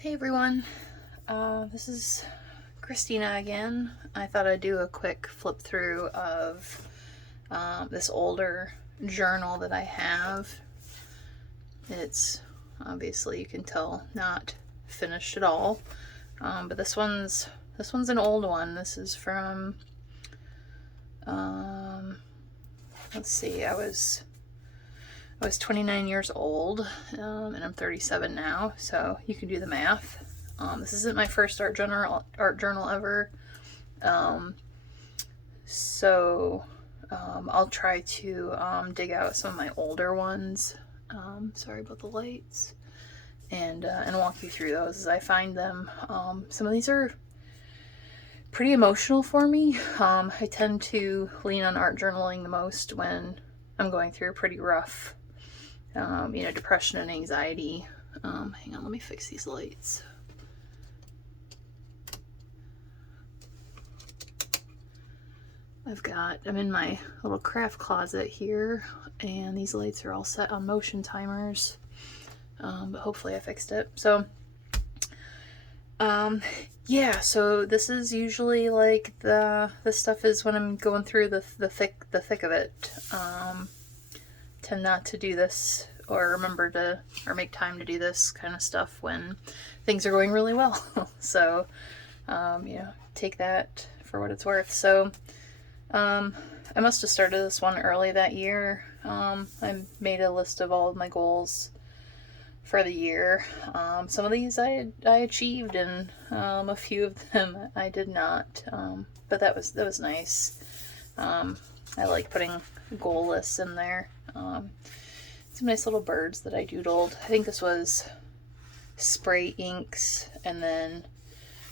Hey everyone, this is Christina again. I thought I'd do a quick flip through of this older journal that I have. It's obviously, you can tell, not finished at all, but this one's an old one. This is from let's see, I was 29 years old, and I'm 37 now, so you can do the math. This isn't my first art journal ever, so I'll try to dig out some of my older ones. Sorry about the lights, and walk you through those as I find them. Some of these are pretty emotional for me. I tend to lean on art journaling the most when I'm going through a pretty rough depression and anxiety. Hang on, let me fix these lights. I'm in my little craft closet here, and these lights are all set on motion timers, but hopefully I fixed it. So, yeah, so this is usually like the stuff is when I'm going through the thick of it. Tend not to do this or make time to do this kind of stuff when things are going really well. So, take that for what it's worth. So, I must have started this one early that year. I made a list of all of my goals for the year. Some of these I achieved, and a few of them I did not. But that was nice. I like putting goal lists in there. Some nice little birds that I doodled. I think this was spray inks, and then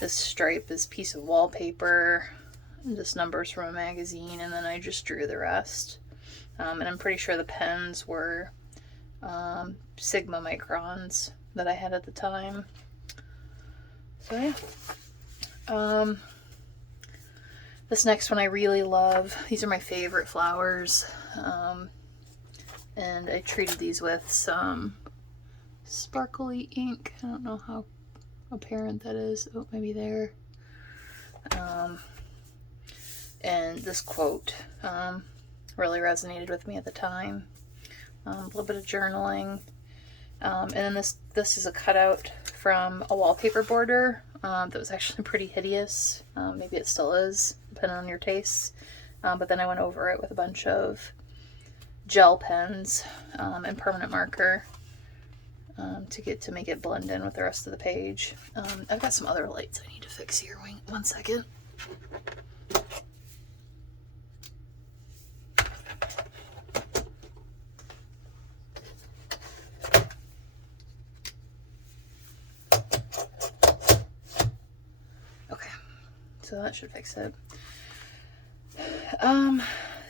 this stripe is piece of wallpaper, and just numbers from a magazine, and then I just drew the rest. And I'm pretty sure the pens were Sigma microns that I had at the time. So yeah. This next one I really love. These are my favorite flowers. And I treated these with some sparkly ink. I don't know how apparent that is. Oh, maybe there. And this quote really resonated with me at the time. A little bit of journaling. And then this is a cutout from a wallpaper border that was actually pretty hideous. Maybe it still is, depending on your tastes. But then I went over it with a bunch of gel pens and permanent marker to make it blend in with the rest of the page. I've got some other lights I need to fix here. Wait 1 second. Okay, so that should fix it.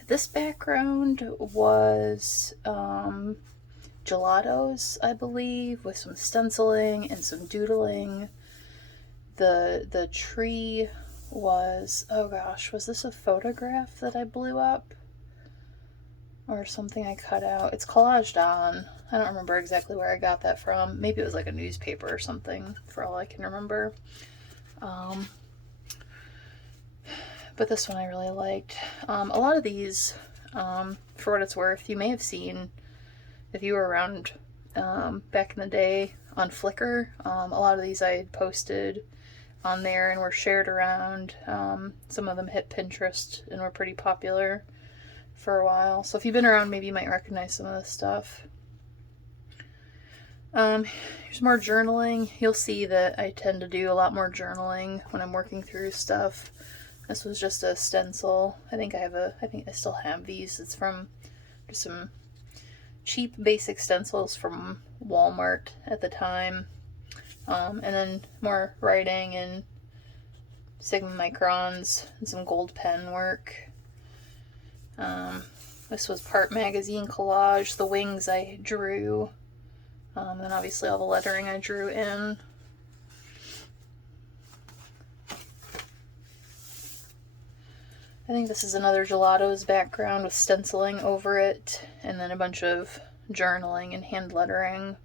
This background was gelatos, I believe, with some stenciling and some doodling. The tree was, oh gosh, was this a photograph that I blew up? Or something I cut out? It's collaged on. I don't remember exactly where I got that from. Maybe it was like a newspaper or something, for all I can remember. But this one I really liked. A lot of these, for what it's worth, you may have seen if you were around back in the day on Flickr. A lot of these I had posted on there and were shared around. Some of them hit Pinterest and were pretty popular for a while. So if you've been around, maybe you might recognize some of this stuff. Here's more journaling. You'll see that I tend to do a lot more journaling when I'm working through stuff. This was just a stencil. I think I still have these. It's from just some cheap basic stencils from Walmart at the time. And then more writing and Sigma microns and some gold pen work. This was part magazine collage. The wings I drew. And then obviously all the lettering I drew in. I think this is another gelatos background with stenciling over it, and then a bunch of journaling and hand lettering.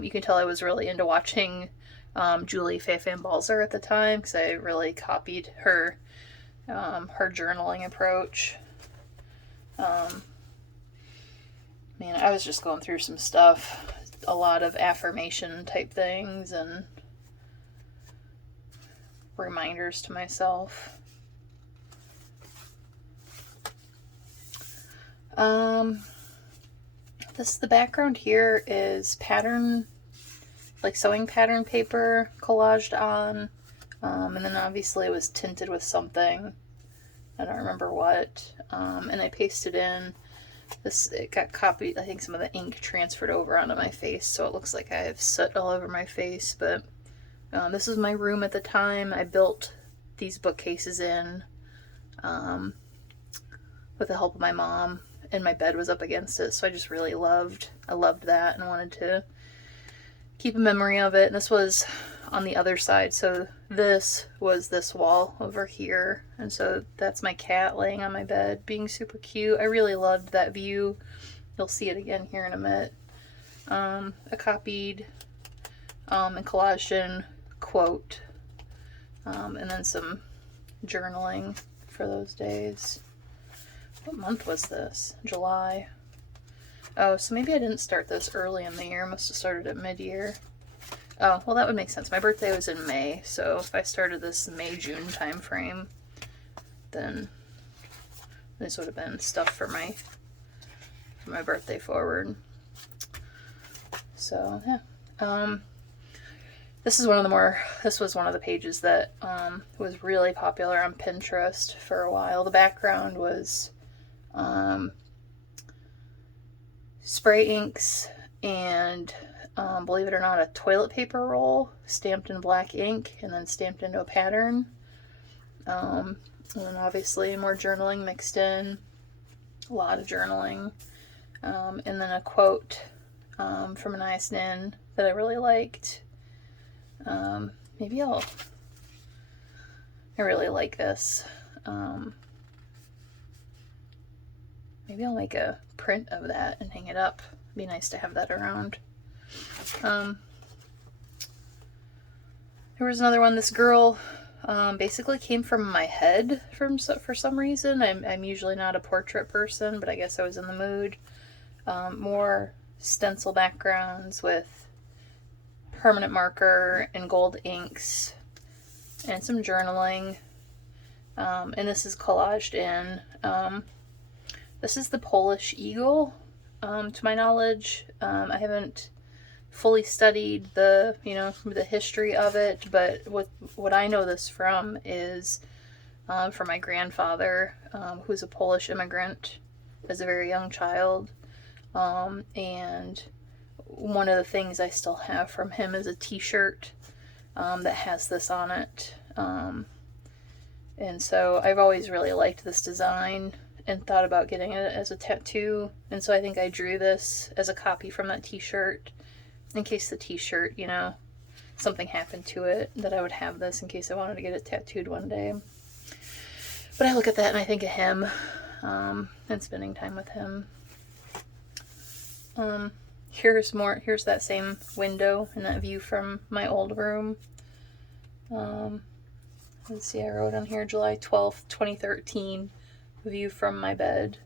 You can tell I was really into watching Julie Faye Fan Balzer at the time, because I really copied her her journaling approach. Man, I was just going through some stuff, a lot of affirmation type things and reminders to myself. The background here is pattern, like sewing pattern paper collaged on, and then obviously it was tinted with something. I don't remember what, and I pasted in this. It got copied. I think some of the ink transferred over onto my face, so it looks like I have soot all over my face. But this was my room at the time. I built these bookcases in with the help of my mom, and my bed was up against it, so I just really loved that and wanted to keep a memory of it. And this was on the other side, so this was this wall over here, and so that's my cat laying on my bed being super cute. I really loved that view. You'll see it again here in a minute. A copied and collaged in quote, and then some journaling for those days. What month was this? July. Oh, so maybe I didn't start this early in the year. I must have started at mid-year. Oh, well, that would make sense. My birthday was in May, so if I started this May-June time frame, then this would have been stuff for my birthday forward. So, yeah. This was one of the pages that was really popular on Pinterest for a while. The background was spray inks and believe it or not, a toilet paper roll stamped in black ink and then stamped into a pattern. And then obviously more journaling mixed in, a lot of journaling. And then a quote from Anais Nin that I really liked. I really like this. Maybe I'll make a print of that and hang it up. It'd be nice to have that around. There was another one. This girl basically came from my head for some reason. I'm usually not a portrait person, but I guess I was in the mood. More stencil backgrounds with permanent marker and gold inks and some journaling. And this is collaged in. This is the Polish eagle, to my knowledge. I haven't fully studied the history of it, but what I know this from is from my grandfather, who's a Polish immigrant as a very young child. And one of the things I still have from him is a t-shirt that has this on it. And so I've always really liked this design and thought about getting it as a tattoo. And so I think I drew this as a copy from that t-shirt in case the t-shirt, something happened to it, that I would have this in case I wanted to get it tattooed one day. But I look at that and I think of him and spending time with him. Here's that same window and that view from my old room. Let's see, I wrote on here July 12th, 2013, view from my bed.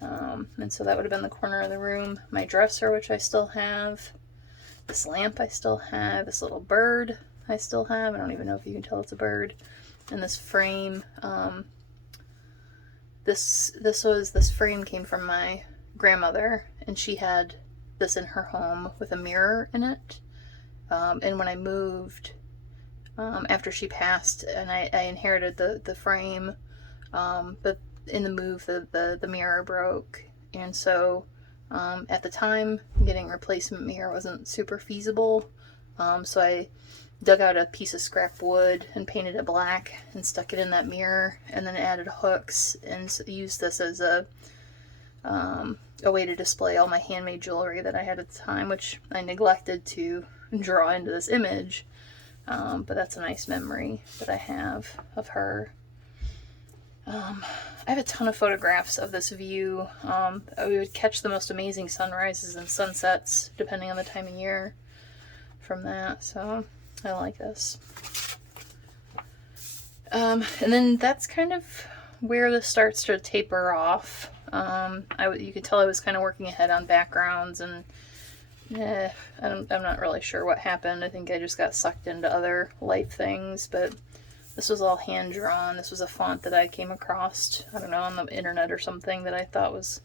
And so that would have been the corner of the room. My dresser, which I still have. This lamp I still have. This little bird I still have. I don't even know if you can tell it's a bird. And this frame. This frame came from my grandmother, and she had this in her home with a mirror in it. And when I moved, after she passed, and I inherited the frame, but in the move the mirror broke, and so at the time getting a replacement mirror wasn't super feasible. So I dug out a piece of scrap wood and painted it black and stuck it in that mirror, and then added hooks and used this as a way to display all my handmade jewelry that I had at the time, which I neglected to draw into this image. But that's a nice memory that I have of her. I have a ton of photographs of this view. We would catch the most amazing sunrises and sunsets depending on the time of year from that. So I like this. And then that's kind of where this starts to taper off. You could tell I was kind of working ahead on backgrounds, and I'm not really sure what happened. I think I just got sucked into other life things, but this was all hand drawn. This was a font that I came across, I don't know, on the internet or something that I thought was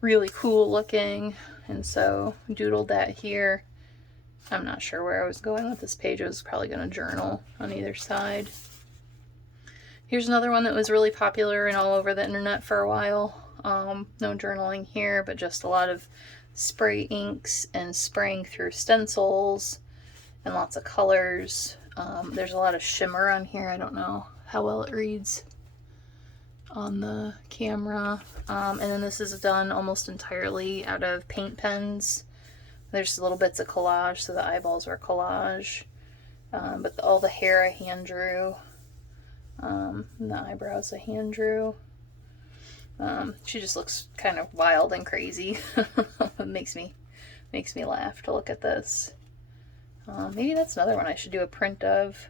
really cool looking, and so doodled that here. I'm not sure where I was going with this page. I was probably going to journal on either side. Here's another one that was really popular and all over the internet for a while. No journaling here, but just a lot of spray inks and spraying through stencils and lots of colors. There's a lot of shimmer on here. I don't know how well it reads on the camera. And then this is done almost entirely out of paint pens. There's little bits of collage, so the eyeballs are collage. But all the hair I hand drew. And the eyebrows I hand drew. She just looks kind of wild and crazy. It makes me laugh to look at this. Maybe that's another one I should do a print of.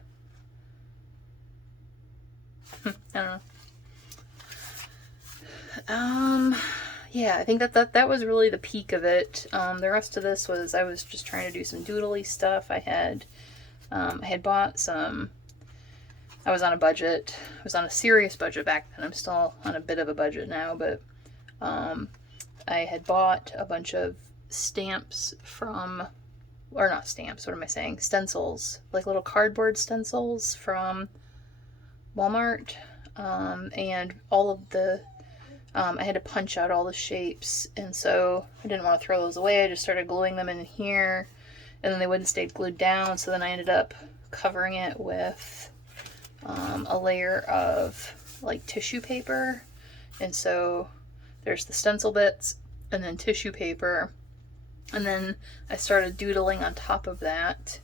I don't know. Yeah, I think that was really the peak of it. The rest of this was, I was just trying to do some doodly stuff. I had bought some, I was on a budget. I was on a serious budget back then. I'm still on a bit of a budget now, but I had bought a bunch of stamps from, or not stamps, what am I saying? Stencils, like little cardboard stencils from Walmart. And all of the, I had to punch out all the shapes, and so I didn't want to throw those away. I just started gluing them in here, and then they wouldn't stay glued down, so then I ended up covering it with a layer of like tissue paper. And so there's the stencil bits and then tissue paper, and then I started doodling on top of that.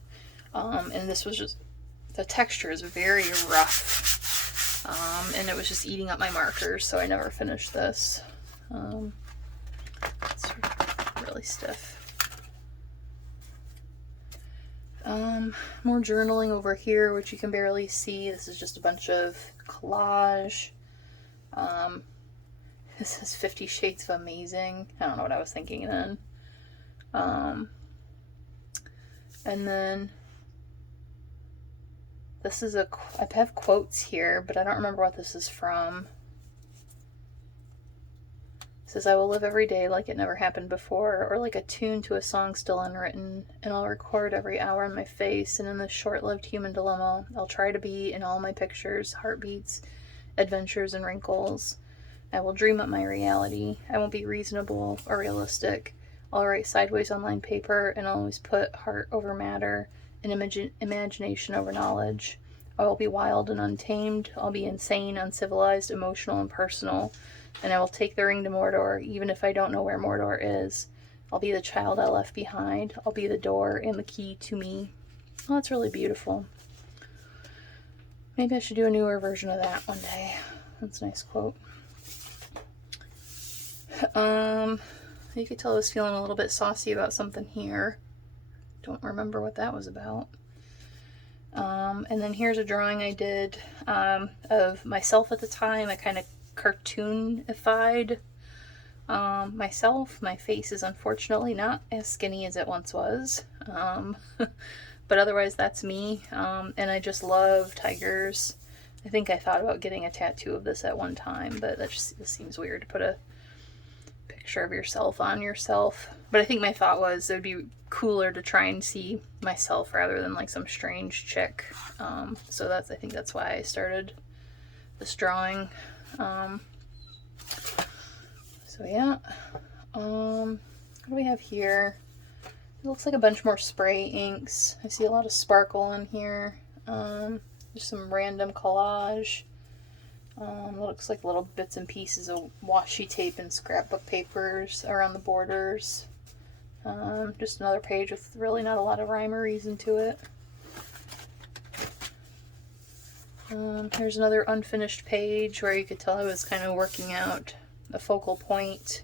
And this was just, the texture is very rough, and it was just eating up my markers, so I never finished this. It's really stiff. More journaling over here, which you can barely see. This is just a bunch of collage. This is 50 Shades of Amazing. I don't know what I was thinking then. And then this is I have quotes here, but I don't remember what this is from. It says, I will live every day like it never happened before, or like a tune to a song still unwritten, and I'll record every hour on my face, and in this short-lived human dilemma, I'll try to be in all my pictures, heartbeats, adventures, and wrinkles. I will dream up my reality. I won't be reasonable or realistic. I'll write sideways on lined paper, and I'll always put heart over matter, and imagination over knowledge. I will be wild and untamed. I'll be insane, uncivilized, emotional, and personal. And I will take the ring to Mordor, even if I don't know where Mordor is. I'll be the child I left behind. I'll be the door and the key to me. Oh, that's really beautiful. Maybe I should do a newer version of that one day. That's a nice quote. You could tell I was feeling a little bit saucy about something here. Don't remember what that was about. And then here's a drawing I did of myself at the time. I kind of cartoonified myself. My face is unfortunately not as skinny as it once was, but otherwise that's me. And I just love tigers. I think I thought about getting a tattoo of this at one time, but this seems weird to put a picture of yourself on yourself. But I think my thought was it would be cooler to try and see myself rather than like some strange chick. So I think that's why I started this drawing. So yeah, what do we have here? It looks like a bunch more spray inks. I see a lot of sparkle in here. Just some random collage. Looks like little bits and pieces of washi tape and scrapbook papers around the borders. Just another page with really not a lot of rhyme or reason to it. Here's another unfinished page where you could tell I was kind of working out a focal point,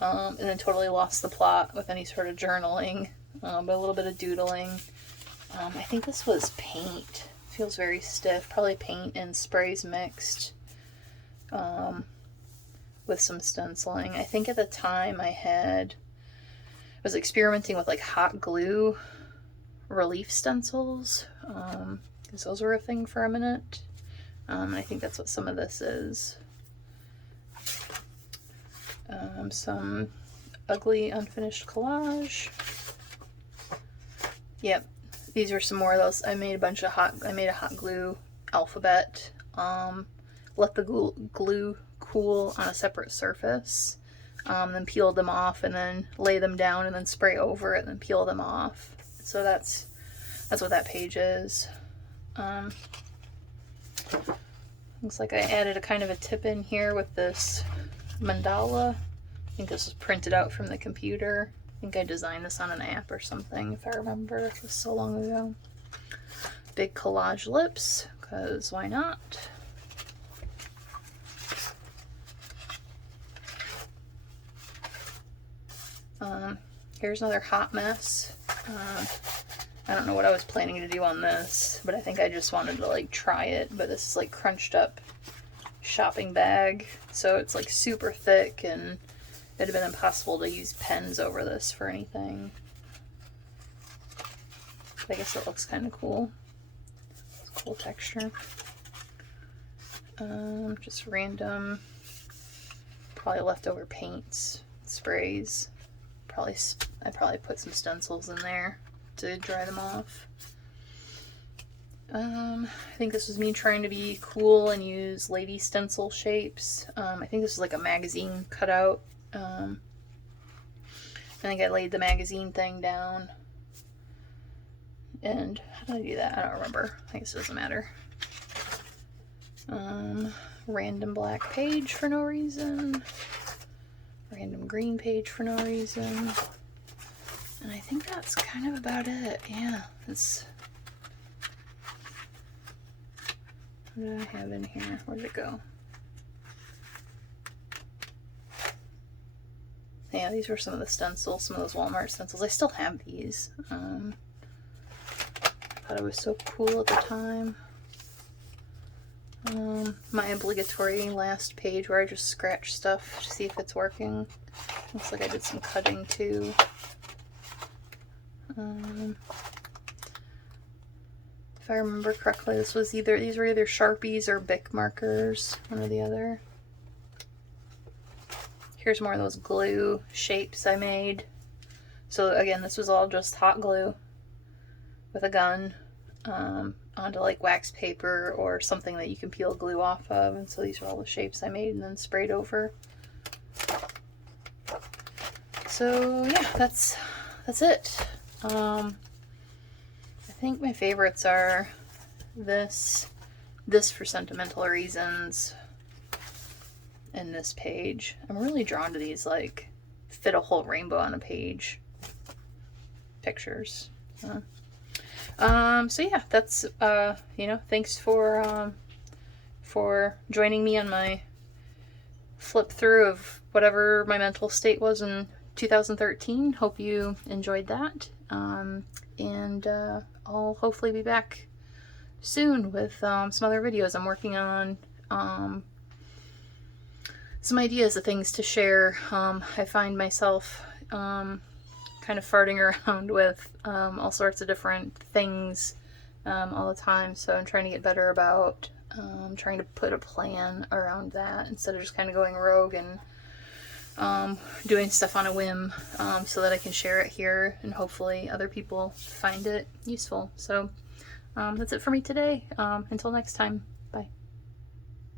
and then totally lost the plot with any sort of journaling, but a little bit of doodling. I think this was paint. Feels very stiff. Probably paint and sprays mixed with some stenciling. I think at the time I was experimenting with like hot glue relief stencils, because those were a thing for a minute. I think that's what some of this is. Some ugly unfinished collage. Yep, these are some more of those. I made a hot glue alphabet. Let the glue cool on a separate surface. Then peel them off and then lay them down and then spray over it and then peel them off. So that's what that page is. Looks like I added a kind of a tip in here with this mandala. I think this was printed out from the computer. I think I designed this on an app or something, if I remember. It was so long ago. Big collage lips, because why not? Here's another hot mess. I don't know what I was planning to do on this, but I think I just wanted to like try it. But this is like crunched up shopping bag, so it's like super thick, and it'd have been impossible to use pens over this for anything. But I guess it looks kind of cool. It's a cool texture. Just random, probably leftover paints, sprays. I probably put some stencils in there to dry them off. I think this was me trying to be cool and use lady stencil shapes. I think this was like a magazine cutout. I think I laid the magazine thing down. And how did I do that? I don't remember. I guess it doesn't matter. Random black page for no reason. Random green page for no reason. And I think that's kind of about it. Yeah, what did I have in here? Where did it go? Yeah, these were some of the stencils, some of those Walmart stencils. I still have these. I thought it was so cool at the time. My obligatory last page where I just scratch stuff to see if it's working. Looks like I did some cutting too. If I remember correctly, these were either Sharpies or Bic markers, one or the other. Here's more of those glue shapes I made. So again, this was all just hot glue with a gun onto like wax paper or something that you can peel glue off of. And so these are all the shapes I made and then sprayed over. So yeah, that's it. I think my favorites are this for sentimental reasons, and this page. I'm really drawn to these like fit a whole rainbow on a page pictures. So yeah, that's thanks for joining me on my flip through of whatever my mental state was in 2013. Hope you enjoyed that. And I'll hopefully be back soon with some other videos. I'm working on some ideas of things to share. I find myself kind of farting around with all sorts of different things all the time, so I'm trying to get better about trying to put a plan around that instead of just kind of going rogue and doing stuff on a whim, so that I can share it here and hopefully other people find it useful. So that's it for me today. Until next time, bye.